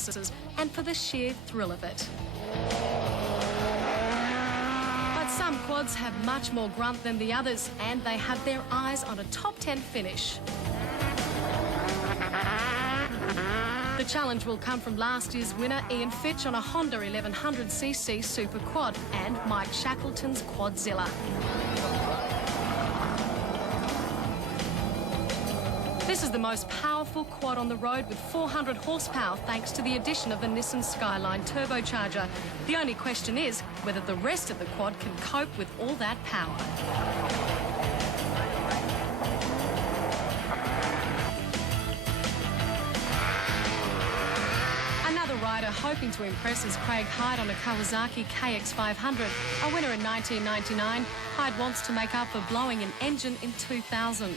classes and for the sheer thrill of it. But some quads have much more grunt than the others, and they have their eyes on a top 10 finish. The challenge will come from last year's winner Ian Fitch on a Honda 1100cc Super Quad and Mike Shackleton's Quadzilla. This is the most powerful quad on the road with 400 horsepower thanks to the addition of the Nissan Skyline turbocharger. The only question is whether the rest of the quad can cope with all that power. Another rider hoping to impress is Craig Hyde on a Kawasaki KX500. A winner in 1999, Hyde wants to make up for blowing an engine in 2000.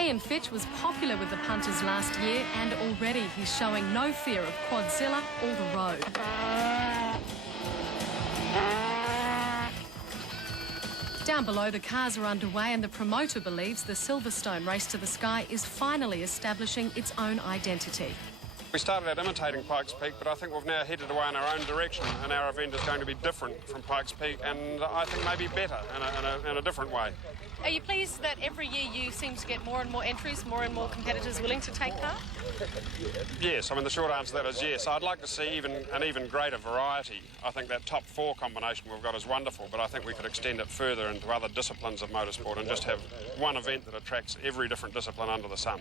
Ian Fitch was popular with the punters last year, and already he's showing no fear of Quadzilla or the road. Down below, the cars are underway, and the promoter believes the Silverstone Race to the Sky is finally establishing its own identity. We started out imitating Pikes Peak, but I think we've now headed away in our own direction, and our event is going to be different from Pikes Peak, and I think maybe better in a different way. Are you pleased that every year you seem to get more and more entries, more and more competitors willing to take part? Yes, I mean the short answer to that is yes. I'd like to see an even greater variety. I think that top four combination we've got is wonderful, but I think we could extend it further into other disciplines of motorsport and just have one event that attracts every different discipline under the sun.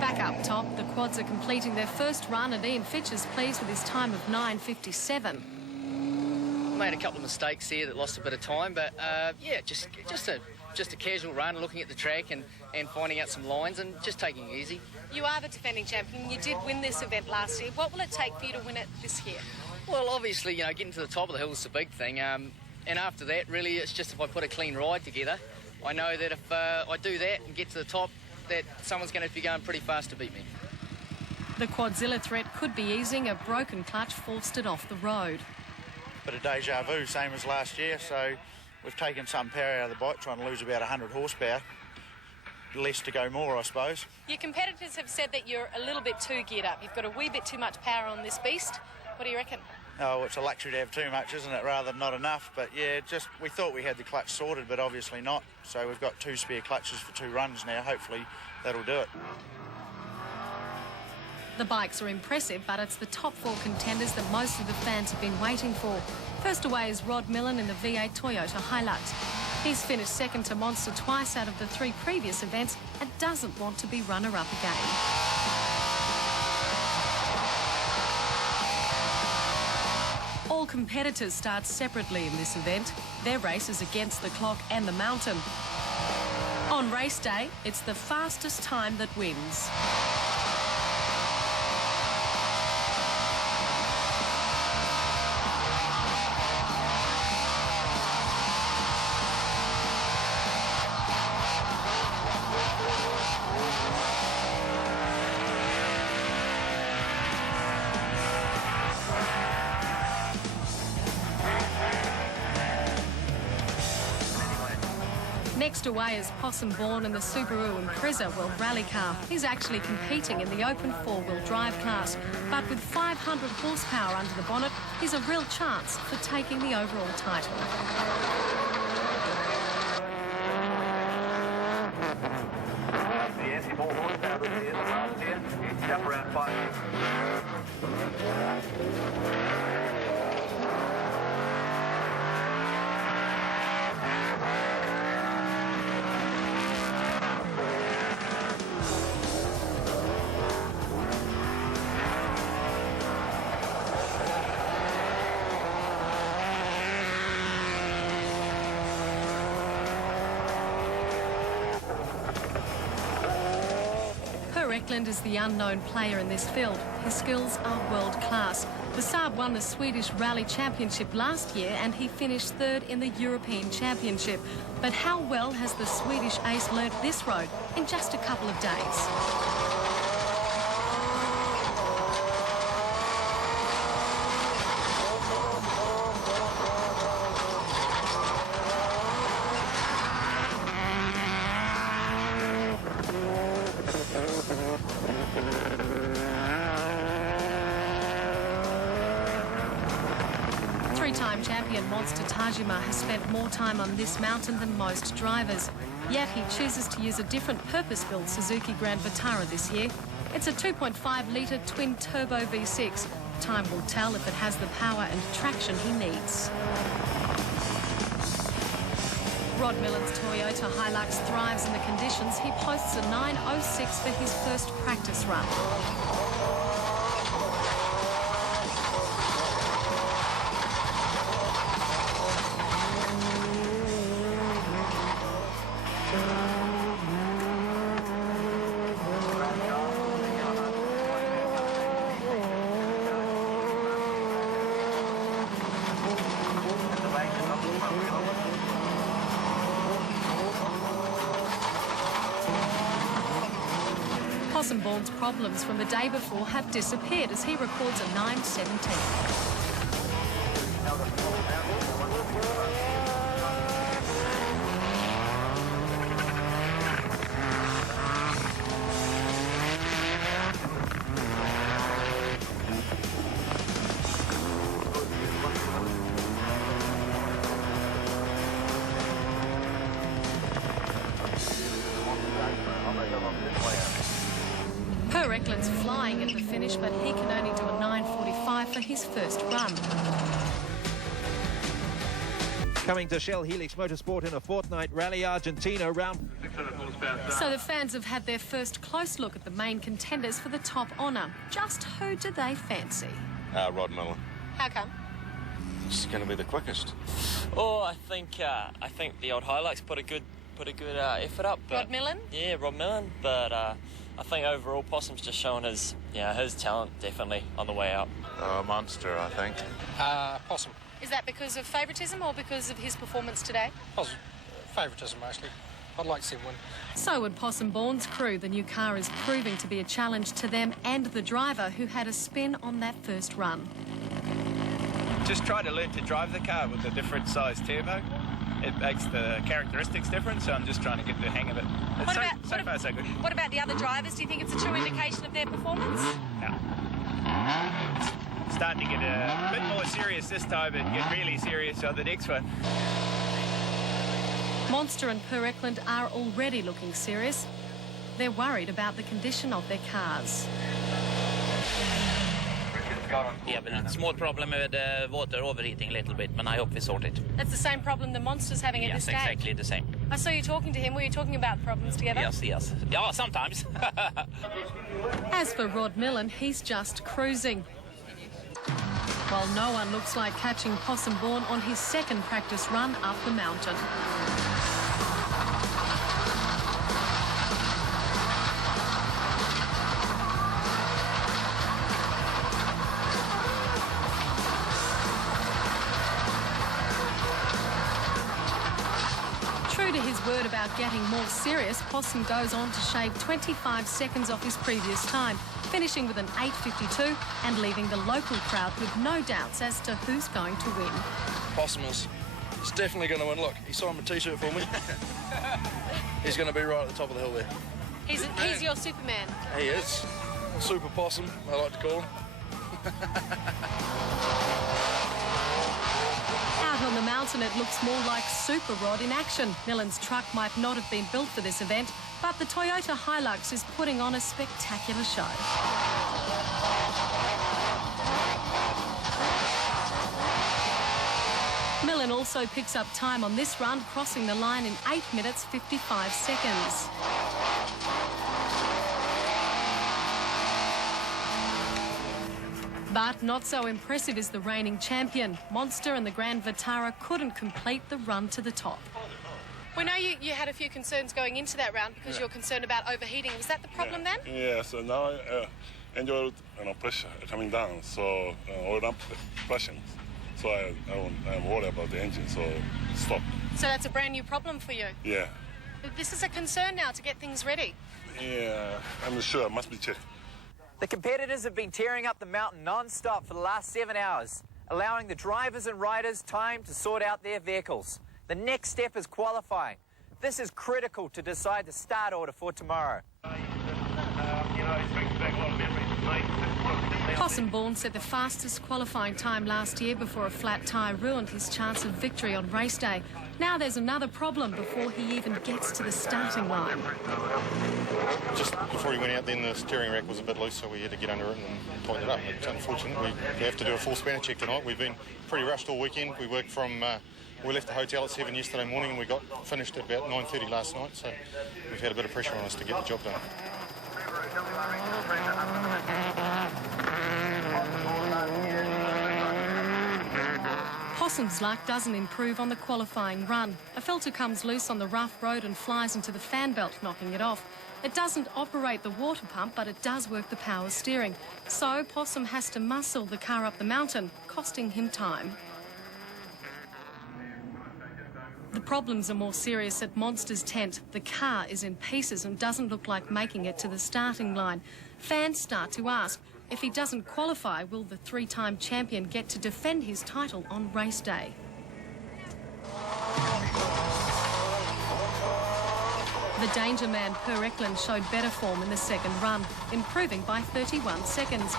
Back up top, the quads are completing their first run, and Ian Fitch is pleased with his time of 9:57. Made a couple of mistakes there that lost a bit of time, but yeah, just a casual run, looking at the track and finding out some lines and just taking it easy. You are the defending champion. You did win this event last year. What will it take for you to win it this year? Well, obviously, you know, getting to the top of the hill is the big thing, and after that, really, it's just if I put a clean ride together, I know that if I do that and get to the top, that someone's going to be going pretty fast to beat me. The Quadzilla threat could be easing. A broken clutch forced it off the road. Bit of deja vu, same as last year, so we've taken some power out of the bike, trying to lose about 100 horsepower. Less to go more, I suppose. Your competitors have said that you're a little bit too geared up. You've got a wee bit too much power on this beast. What do you reckon? Oh, it's a luxury to have too much, isn't it, rather than not enough. But yeah, just we thought we had the clutch sorted, but obviously not. So we've got 2 spare clutches for 2 runs now. Hopefully that'll do it. The bikes are impressive, but it's the top 4 contenders that most of the fans have been waiting for. First away is Rod Millen in the V8 Toyota Hilux. He's finished second to Monster twice out of the 3 previous events and doesn't want to be runner-up again. All competitors start separately in this event. Their race is against the clock and the mountain. On race day, it's the fastest time that wins. Next away is Possum Bourne in the Subaru Impreza World Rally car. He's actually competing in the open 4-wheel drive class, but with 500 horsepower under the bonnet, he's a real chance for taking the overall title. The 4 horsepower this year, last year, it's up around 5. Eklund is the unknown player in this field. His skills are world class. The Saab won the Swedish Rally Championship last year and he finished 3rd in the European Championship. But how well has the Swedish ace learnt this road in just a couple of days? Three-time champion Monster Tajima has spent more time on this mountain than most drivers. Yet he chooses to use a different purpose-built Suzuki Grand Vitara this year. It's a 2.5-litre twin-turbo V6. Time will tell if it has the power and traction he needs. Rod Millen's Toyota Hilux thrives in the conditions. He posts a 9.06 for his first practice run. Possumborn's problems from the day before have disappeared as he records a 9.17. Per Eklund's flying at the finish, but he can only do a 9.45 for his first run. Coming to Shell Helix Motorsport in a fortnight Rally Argentina round. So the fans have had their first close look at the main contenders for the top honour. Just who do they fancy? Rod Millen. How come? It's going to be the quickest. Oh, I think the old Hilux put a good effort up. Rod Millen? Yeah, Rod Millen. But I think overall Possum's just showing his talent definitely on the way up. Monster, I think. Possum. Is that because of favouritism or because of his performance today? Possum. Favouritism, mostly. I'd like to see him win. So would Possumborn's crew. The new car is proving to be a challenge to them and the driver, who had a spin on that first run. Just try to learn to drive the car with a different size turbo. It makes the characteristics different, so I'm just trying to get the hang of it. So far, so good. What about the other drivers? Do you think it's a true indication of their performance? No. Starting to get a bit more serious this time and get really serious on the next one. Monster and Per Eklund are already looking serious. They're worried about the condition of their cars. Yeah, but a small problem with water overheating a little bit, but I hope we sort it. That's the same problem the Monster's having at this stage? Yes, exactly the same. I saw you talking to him. Were you talking about problems together? Yes. Yeah, sometimes. As for Rod Millen, he's just cruising. While no one looks like catching Possumborn on his second practice run up the mountain. True to his word about getting more serious, Possum goes on to shave 25 seconds off his previous time, finishing with an 8.52 and leaving the local crowd with no doubts as to who's going to win. Possum is definitely going to win. Look, he signed my T-shirt for me. He's going to be right at the top of the hill there. He's your Superman. He is. Super Possum, I like to call him. Out on the mountain, it looks more like Super Rod in action. Millen's truck might not have been built for this event, but the Toyota Hilux is putting on a spectacular show. Millen also picks up time on this run, crossing the line in 8 minutes 55 seconds. But not so impressive is the reigning champion. Monster and the Grand Vitara couldn't complete the run to the top. We know you had a few concerns going into that round because you're concerned about overheating. Was that the problem then? Yeah, so now I enjoy pressure coming down, so oil up pressure. So I'm worried about the engine, so stop. So that's a brand new problem for you? Yeah. This is a concern now to get things ready. Yeah, I'm sure. It must be checked. The competitors have been tearing up the mountain non-stop for the last 7 hours, allowing the drivers and riders time to sort out their vehicles. The next step is qualifying. This is critical to decide the start order for tomorrow. It brings back a lot of memories, mate. Possumbourne set the fastest qualifying time last year before a flat tyre ruined his chance of victory on race day. Now there's another problem before he even gets to the starting line. Just before he went out then the steering rack was a bit loose, so we had to get under it and tighten it up. It's unfortunate we have to do a full spanner check tonight. We've been pretty rushed all weekend. We worked from, we left the hotel at 7 yesterday morning and we got finished at about 9:30 last night, so we've had a bit of pressure on us to get the job done. Possum's luck doesn't improve on the qualifying run. A filter comes loose on the rough road and flies into the fan belt, knocking it off. It doesn't operate the water pump, but it does work the power steering. So Possum has to muscle the car up the mountain, costing him time. The problems are more serious at Monster's tent. The car is in pieces and doesn't look like making it to the starting line. Fans start to ask, if he doesn't qualify, will the three-time champion get to defend his title on race day? The danger man Per Eklund showed better form in the second run, improving by 31 seconds.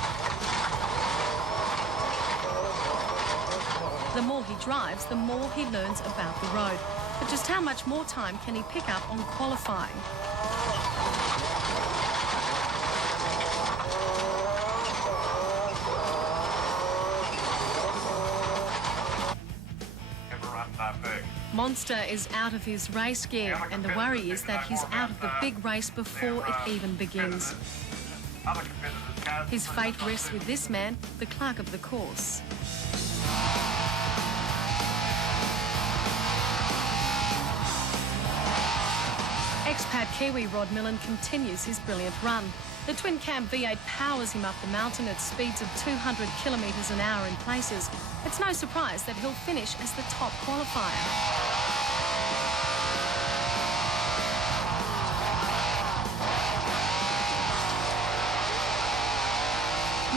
The more he drives, the more he learns about the road. But just how much more time can he pick up on qualifying? Monster is out of his race gear, and the worry is that he's out of the big race before it even begins. His fate rests with this man, the clerk of the course. Expat Kiwi Rod Millen continues his brilliant run. The twin-cam V8 powers him up the mountain at speeds of 200 kilometres an hour in places. It's no surprise that he'll finish as the top qualifier.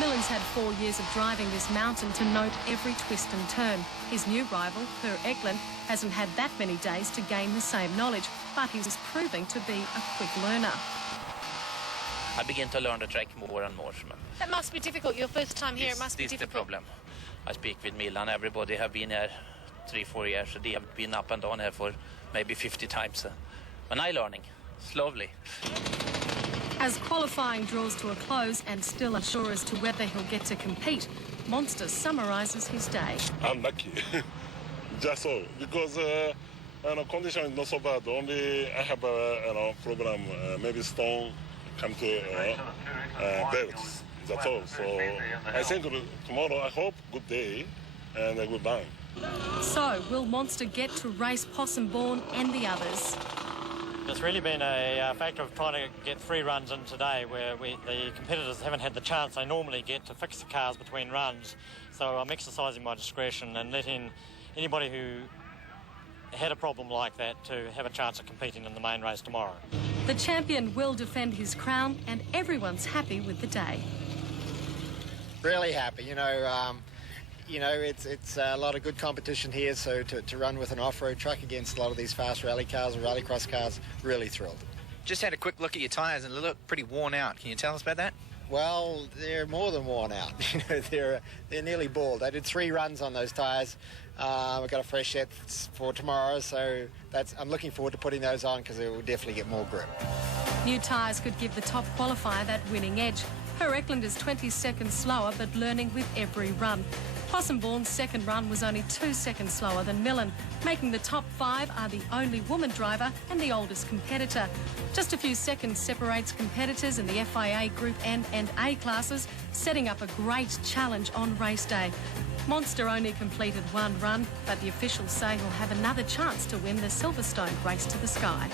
Millen's had 4 years of driving this mountain to note every twist and turn. His new rival, Per Eklund, hasn't had that many days to gain the same knowledge, but he's proving to be a quick learner. I begin to learn the track more and more. That must be difficult. Your first time here, it must be difficult. This is the problem. I speak with Milan. Everybody have been here 3-4 years. They have been up and down here for maybe 50 times. But I'm learning, slowly. As qualifying draws to a close and still unsure as to whether he'll get to compete, Monster summarises his day. I'm lucky. Just so, because condition is not so bad. Only I have a problem, maybe stone come to belts. That's all. So I think tomorrow, I hope, good day and a good time. So, will Monster get to race Possumbourne and the others? It's really been a factor of trying to get 3 runs in today where the competitors haven't had the chance they normally get to fix the cars between runs. So I'm exercising my discretion and letting anybody who had a problem like that to have a chance of competing in the main race tomorrow. The champion will defend his crown and everyone's happy with the day. Really happy, you know, it's a lot of good competition here, so to run with an off-road truck against a lot of these fast rally cars or rallycross cars, really thrilled. Just had a quick look at your tyres and they look pretty worn out. Can you tell us about that? Well, they're more than worn out. You know, they're nearly bald. I did 3 runs on those tyres. I've got a fresh set for tomorrow, so I'm looking forward to putting those on because it will definitely get more grip. New tyres could give the top qualifier that winning edge. Per Eklund is 20 seconds slower, but learning with every run. Possumbourne's second run was only 2 seconds slower than Millen, making the top 5 are the only woman driver and the oldest competitor. Just a few seconds separates competitors in the FIA Group N and A classes, setting up a great challenge on race day. Monster only completed 1 run, but the officials say he'll have another chance to win the Silverstone Race to the Sky.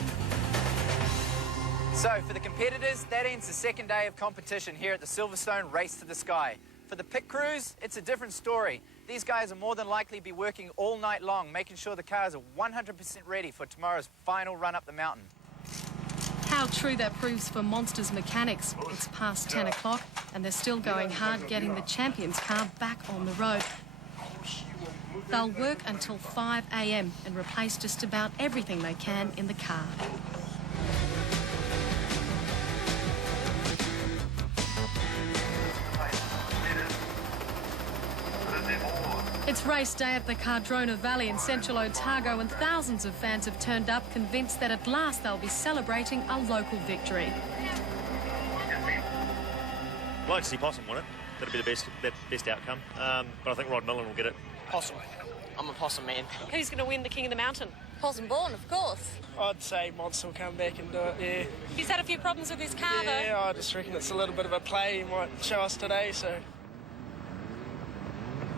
So for the competitors, that ends the second day of competition here at the Silverstone Race to the Sky. For the pit crews, it's a different story. These guys will more than likely be working all night long, making sure the cars are 100% ready for tomorrow's final run up the mountain. How true that proves for Monster's mechanics. It's past 10 o'clock and they're still going hard getting the champion's car back on the road. They'll work until 5 a.m. and replace just about everything they can in the car. It's race day at the Cardrona Valley in central Otago, and thousands of fans have turned up convinced that at last they'll be celebrating a local victory. I'd like to see Possum win it. That'd be the best outcome. But I think Rod Millen will get it. Possum. I'm a Possum man. Who's going to win the King of the Mountain? Possum Born, of course. I'd say Monster will come back and do it, yeah. He's had a few problems with his car, though. Yeah, I just reckon it's a little bit of a play he might show us today, so...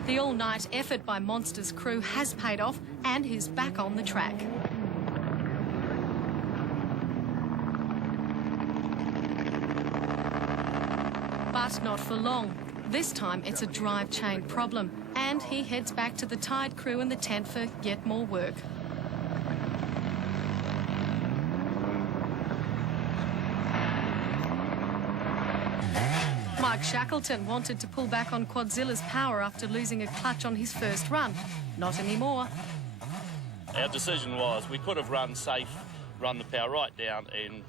The all-night effort by Monster's crew has paid off, and he's back on the track. But not for long. This time it's a drive chain problem, and he heads back to the Tide crew in the tent for yet more work. Mike Shackleton wanted to pull back on Quadzilla's power after losing a clutch on his first run. Not anymore. Our decision was we could have run safe, run the power right down and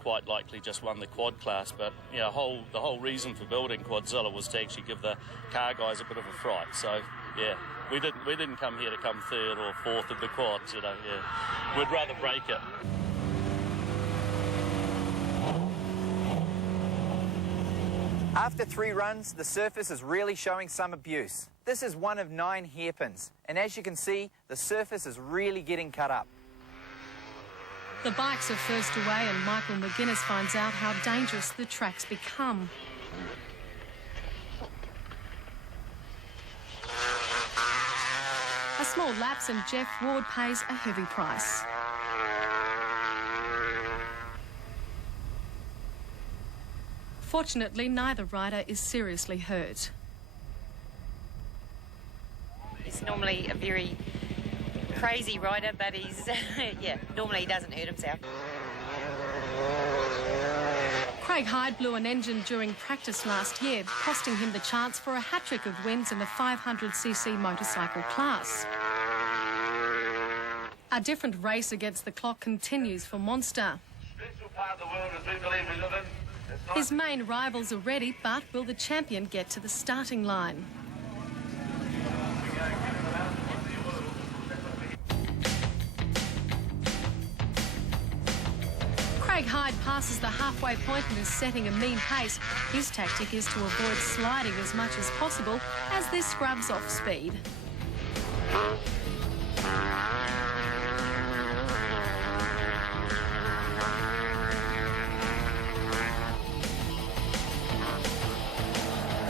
quite likely just won the quad class, but you know, the whole reason for building Quadzilla was to actually give the car guys a bit of a fright. So yeah, we didn't come here to come third or fourth of the quads, you know. Yeah, we'd rather break it. After 3 runs, the surface is really showing some abuse. This is one of 9 hairpins, and as you can see, the surface is really getting cut up. The bikes are first away, and Michael McGuinness finds out how dangerous the tracks become. A small lapse and Jeff Ward pays a heavy price. Fortunately, neither rider is seriously hurt. He's normally a very crazy rider, but he's, yeah, normally he doesn't hurt himself. Craig Hyde blew an engine during practice last year, costing him the chance for a hat-trick of wins in the 500cc motorcycle class. A different race against the clock continues for Monster. His main rivals are ready, but will the champion get to the starting line? Craig Hyde passes the halfway point and is setting a mean pace. His tactic is to avoid sliding as much as possible as this scrubs off speed.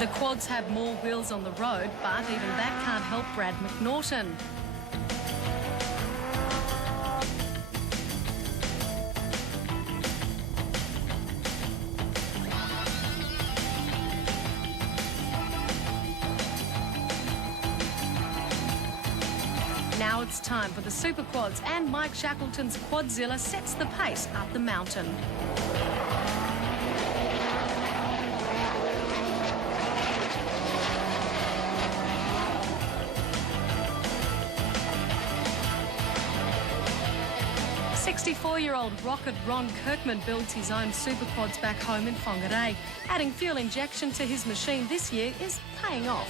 The quads have more wheels on the road, but even that can't help Brad McNaughton. Now it's time for the Super Quads, and Mike Shackleton's Quadzilla sets the pace up the mountain. Four-year-old Rocket Ron Kirkman builds his own Super Quads back home in Whangarei. Adding fuel injection to his machine this year is paying off.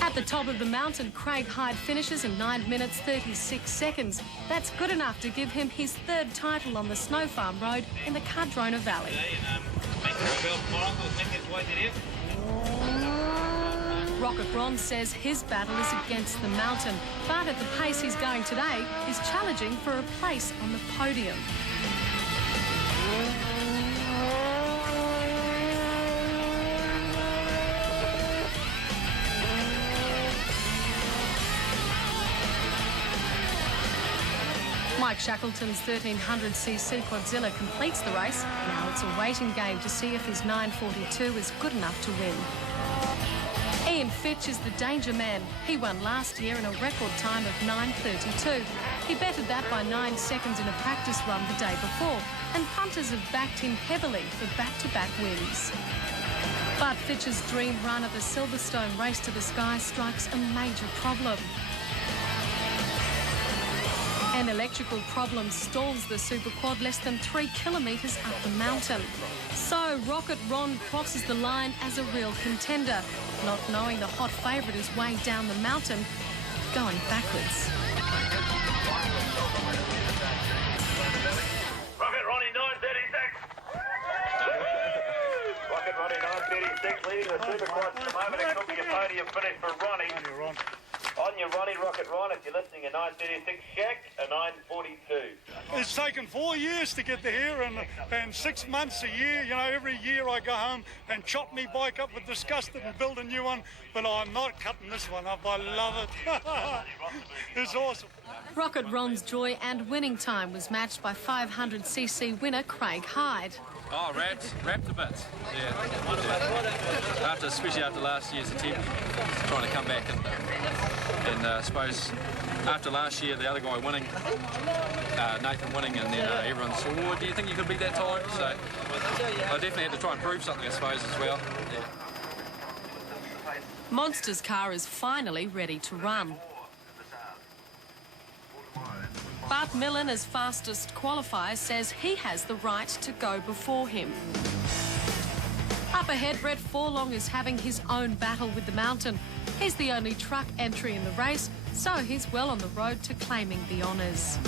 At the top of the mountain, Craig Hyde finishes in 9 minutes 36 seconds. That's good enough to give him his 3rd title on the Snow Farm Road in the Cardrona Valley. Rocket Ron says his battle is against the mountain, but at the pace he's going today, he's challenging for a place on the podium. Mike Shackleton's 1300cc Quadzilla completes the race. Now it's a waiting game to see if his 942 is good enough to win. Ian Fitch is the danger man. He won last year in a record time of 9:32. He bettered that by 9 seconds in a practice run the day before, and punters have backed him heavily for back-to-back wins. But Fitch's dream run at the Silverstone Race to the Sky strikes a major problem. An electrical problem stalls the Super Quad less than 3 kilometres up the mountain. So Rocket Ron crosses the line as a real contender, not knowing the hot favourite is way down the mountain, going backwards. Rocket Ronnie 936. Rocket Ronnie 936 leading the Super Quad at the moment. It could be a podium finish for Ronnie. On your Ronnie, Rocket Ron, if you're listening, a 936 Shack, a 942. It's taken 4 years to get to here and 6 months a year. You know, every year I go home and chop me bike up with disgust and build a new one, but I'm not cutting this one up. I love it. It's awesome. Rocket Ron's joy and winning time was matched by 500cc winner Craig Hyde. Oh, wrapped a bit. Yeah. Especially after last year's attempt, trying to come back and I suppose after last year, the other guy winning, Nathan winning, and then everyone said, "Oh, do you think you could beat that time?" So I definitely had to try and prove something, I suppose, as well. Yeah. Monster's car is finally ready to run. Bart Millen, as fastest qualifier, says he has the right to go before him. Up ahead, Brett Forlong is having his own battle with the mountain. He's the only truck entry in the race, so he's well on the road to claiming the honours.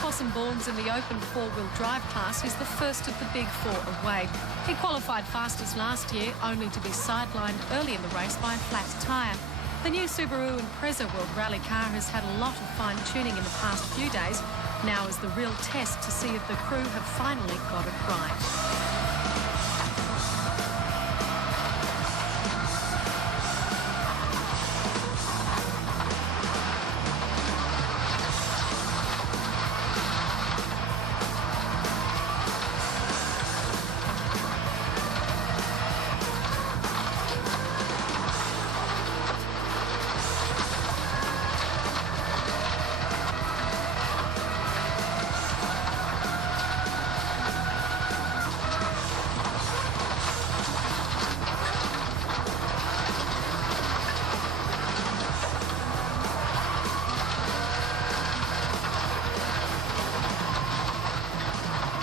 Possum Bourne's in the open four-wheel drive class is the first of the big four away. He qualified fastest last year, only to be sidelined early in the race by a flat tyre. The new Subaru Impreza World Rally car has had a lot of fine-tuning in the past few days. Now is the real test to see if the crew have finally got it right.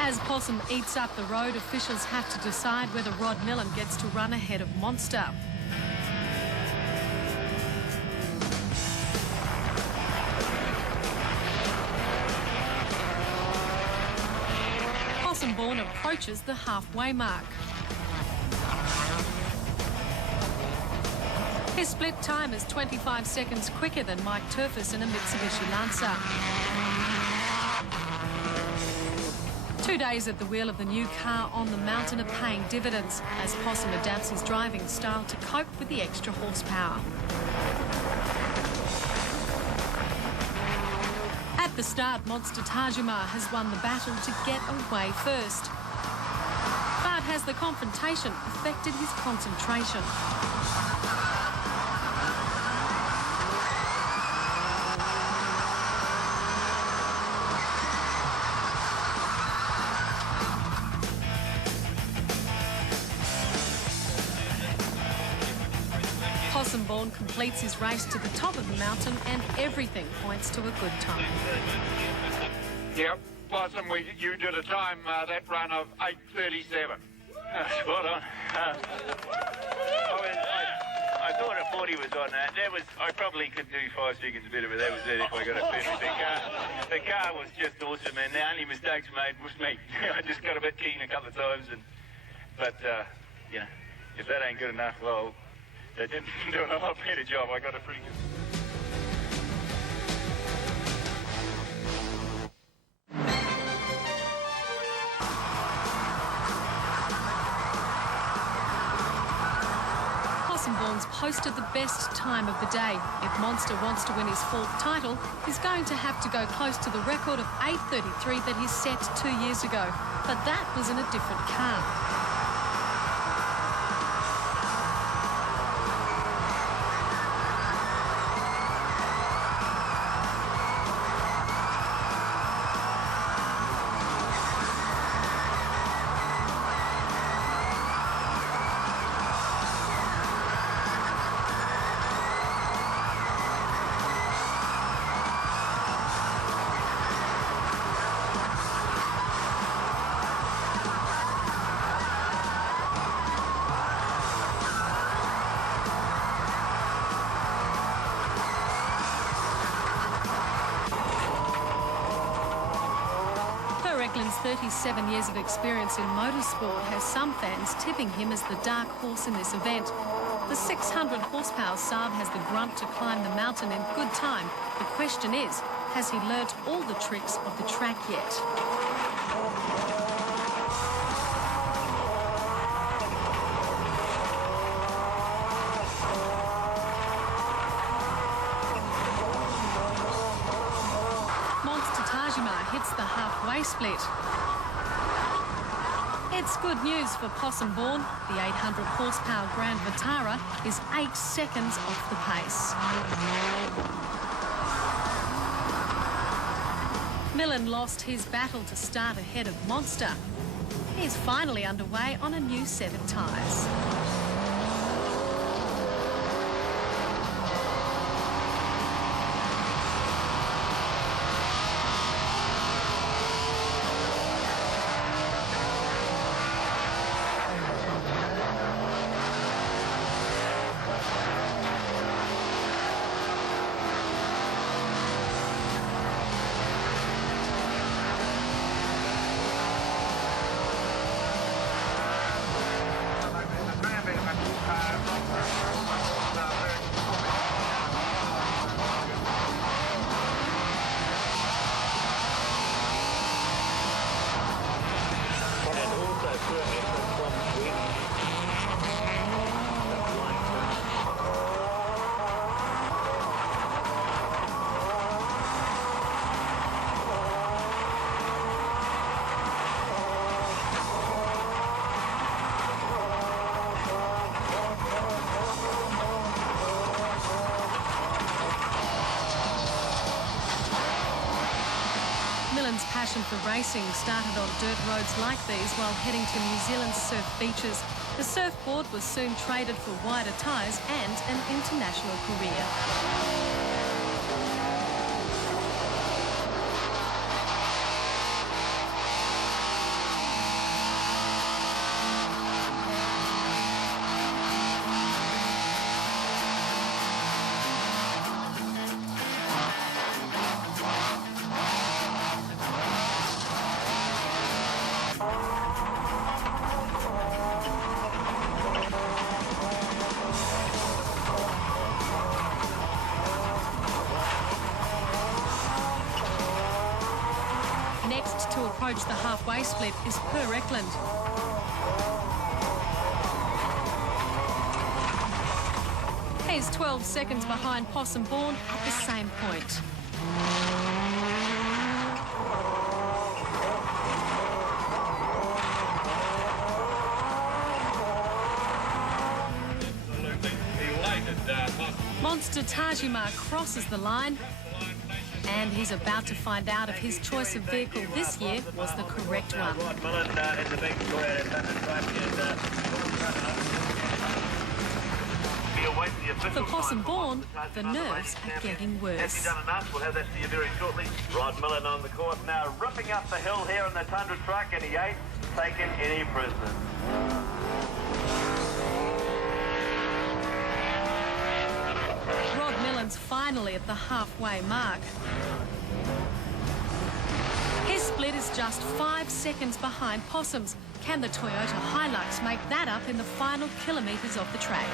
As Possum eats up the road, officials have to decide whether Rod Millen gets to run ahead of Monster. Possum Bourne approaches the halfway mark. His split time is 25 seconds quicker than Mike Turfus in a Mitsubishi Lancer. 2 days at the wheel of the new car on the mountain are paying dividends as Possum adapts his driving style to cope with the extra horsepower. At the start, Monster Tajima has won the battle to get away first. But has the confrontation affected his concentration? Possum Bourne completes his race to the top of the mountain and everything points to a good time. Yep, Possum, you did a time, that run of 8:37. Spot on. I thought a 40 was on that. I probably could do 5 seconds better, but that was it if I got a perfect. The car was just awesome, and the only mistakes made was me. I just got a bit keen a couple of times, but you know, if that ain't good enough, well, they didn't do a lot better job. I got a pretty good. Possum Bourne's posted the best time of the day. If Monster wants to win his 4th title, he's going to have to go close to the record of 8:33 that he set 2 years ago. But that was in a different car. Millen's 37 years of experience in motorsport has some fans tipping him as the dark horse in this event. The 600 horsepower Saab has the grunt to climb the mountain in good time. The question is, has he learnt all the tricks of the track yet? Hits the halfway split. It's good news for Possumbourne. The 800 horsepower Grand Vitara is 8 seconds off the pace. Millen lost his battle to start ahead of Monster. He's finally underway on a new set of tyres. Millen's passion for racing started on dirt roads like these while heading to New Zealand's surf beaches. The surfboard was soon traded for wider tyres and an international career. Next to approach the halfway split is Per Eklund. He's 12 seconds behind Possumbourne at the same point. Monster Tajima crosses the line. And he's about to find out if his choice of vehicle this year was the correct one. For Possumbourne, the nerves are getting worse. We'll have that to you very shortly. Rod Millen on the course now, ripping up the hill here in the Tundra truck, and he ain't taken any prisoners. Rod Millen's finally at the halfway mark. His split is just 5 seconds behind Possum's. Can the Toyota Hilux make that up in the final kilometres of the track?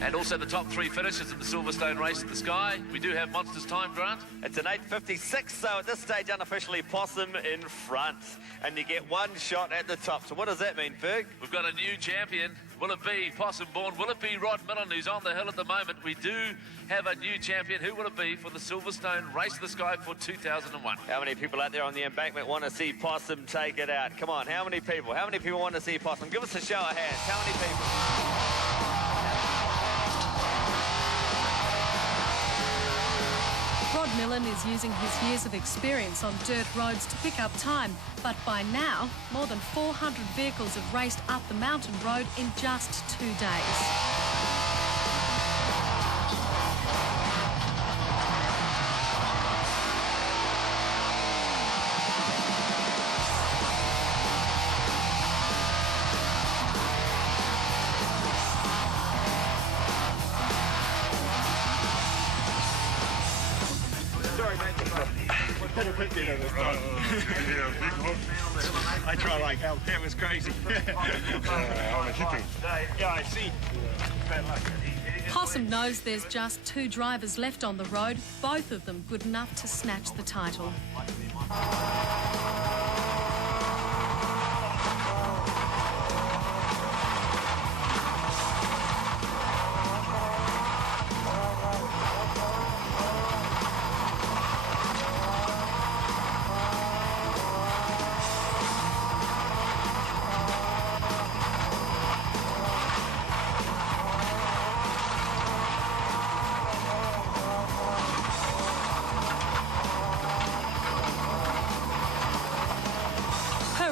And also the top 3 finishes at the Silverstone Race in the Sky. We do have Monster's time, Grant. It's an 8:56, so at this stage, unofficially, Possum in front. And you get one shot at the top. So what does that mean, Ferg? We've got a new champion. Will it be Possumbourne? Will it be Rod Millen, who's on the hill at the moment? We do have a new champion. Who will it be for the Silverstone Race to the Sky for 2001? How many people out there on the embankment want to see Possum take it out? Come on, how many people? How many people want to see Possum? Give us a show of hands. How many people? Rod Millen is using his years of experience on dirt roads to pick up time, but by now, more than 400 vehicles have raced up the mountain road in just 2 days. Better put there this time. I try like hell. That was crazy. Yeah, I see. Bad luck. Possum knows there's just 2 drivers left on the road, both of them good enough to snatch the title.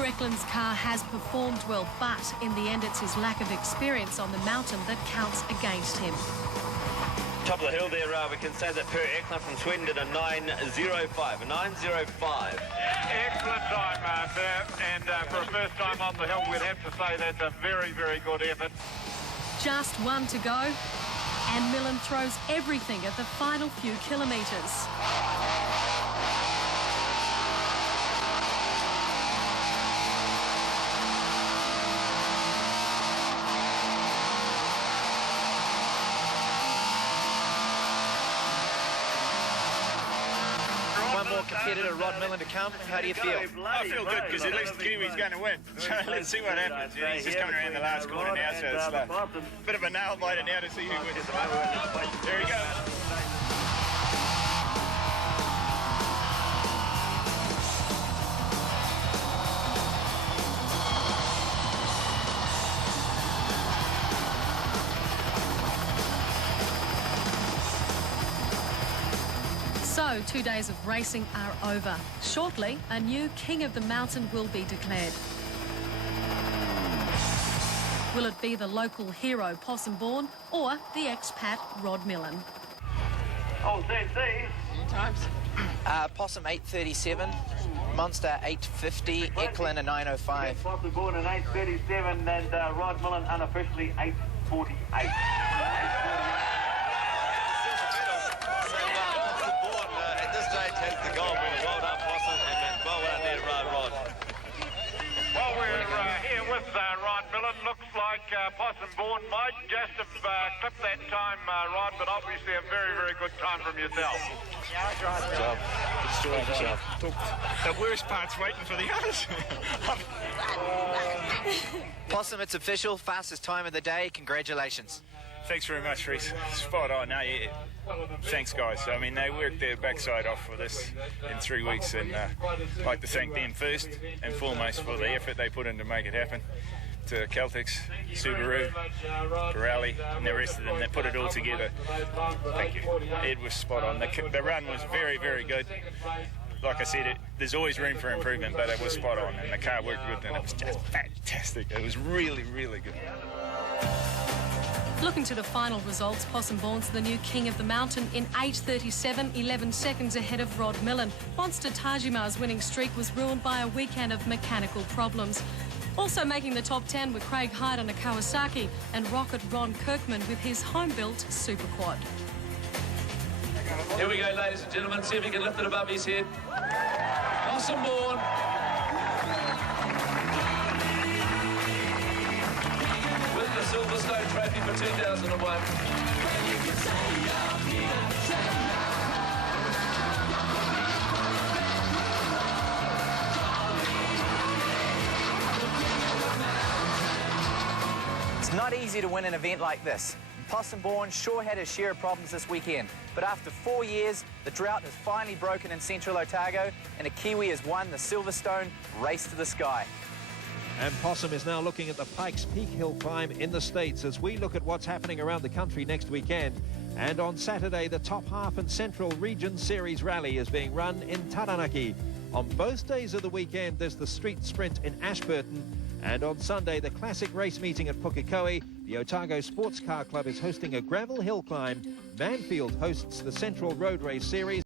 Eklund's car has performed well, but in the end it's his lack of experience on the mountain that counts against him. Top of the hill there, we can say that Per Eklund from Sweden did a 9.05. A 9.05. Excellent time, Per, and for a first time on the hill, we'd have to say that's a very, very good effort. Just 1 to go, and Millen throws everything at the final few kilometres. Competitor Rod Millen to come. How do you feel? I feel good because at least the Kiwi's going to win. So let's see what happens. Yeah, he's just coming around the last corner now, so it's a bit of a nail biter now to see who wins. There he goes. So, 2 days of racing are over. Shortly, a new King of the Mountain will be declared. Will it be the local hero Possum Bourne or the expat Rod Millen? Oh, CC. Times? Possum 8:37, Monster 8:50, Eklund a 9:05. Possum Bourne at 8:37 and Rod Millen unofficially 8:48. Takes the gold medal. Well done, Possum, and well done there, Rod. Well, we're here with Rod Millen. Looks like Possum Bourne might just have clipped that time, Rod, but obviously a very, very good time from yourself. Good job. Good job. The worst part's waiting for the others. Possum, it's official. Fastest time of the day. Congratulations. Thanks very much, Reese. Spot on. No, yeah. Thanks, guys. I mean, they worked their backside off for this in 3 weeks, and I'd like to thank them first and foremost for the effort they put in to make it happen. To Celtics, Subaru, Pirelli, and the rest of them that put it all together. Thank you. It was spot on. The run was very, very good. Like I said, there's always room for improvement, but it was spot on, and the car worked good, and it was just fantastic. It was really, really good. Looking to the final results, Possum Bourne's the new King of the Mountain in 8:37, 11 seconds ahead of Rod Millen. Monster Tajimar's winning streak was ruined by a weekend of mechanical problems. Also making the top 10 were Craig Hyde on a Kawasaki and Rocket Ron Kirkman with his home-built Super Quad. Here we go, ladies and gentlemen. See if he can lift it above his head. Possum Bourne. With the Silverstone Trophy for 2001. It's not easy to win an event like this. Possum Bourne sure had his share of problems this weekend, but after 4 years, the drought has finally broken in Central Otago, and a Kiwi has won the Silverstone Race to the Sky. And Possum is now looking at the Pikes Peak Hill Climb in the States as we look at what's happening around the country next weekend. And on Saturday, the Top Half and Central Region Series Rally is being run in Taranaki. On both days of the weekend, there's the Street Sprint in Ashburton. And on Sunday, the classic race meeting at Pukekohe. The Otago Sports Car Club is hosting a gravel hill climb. Manfield hosts the Central Road Race Series.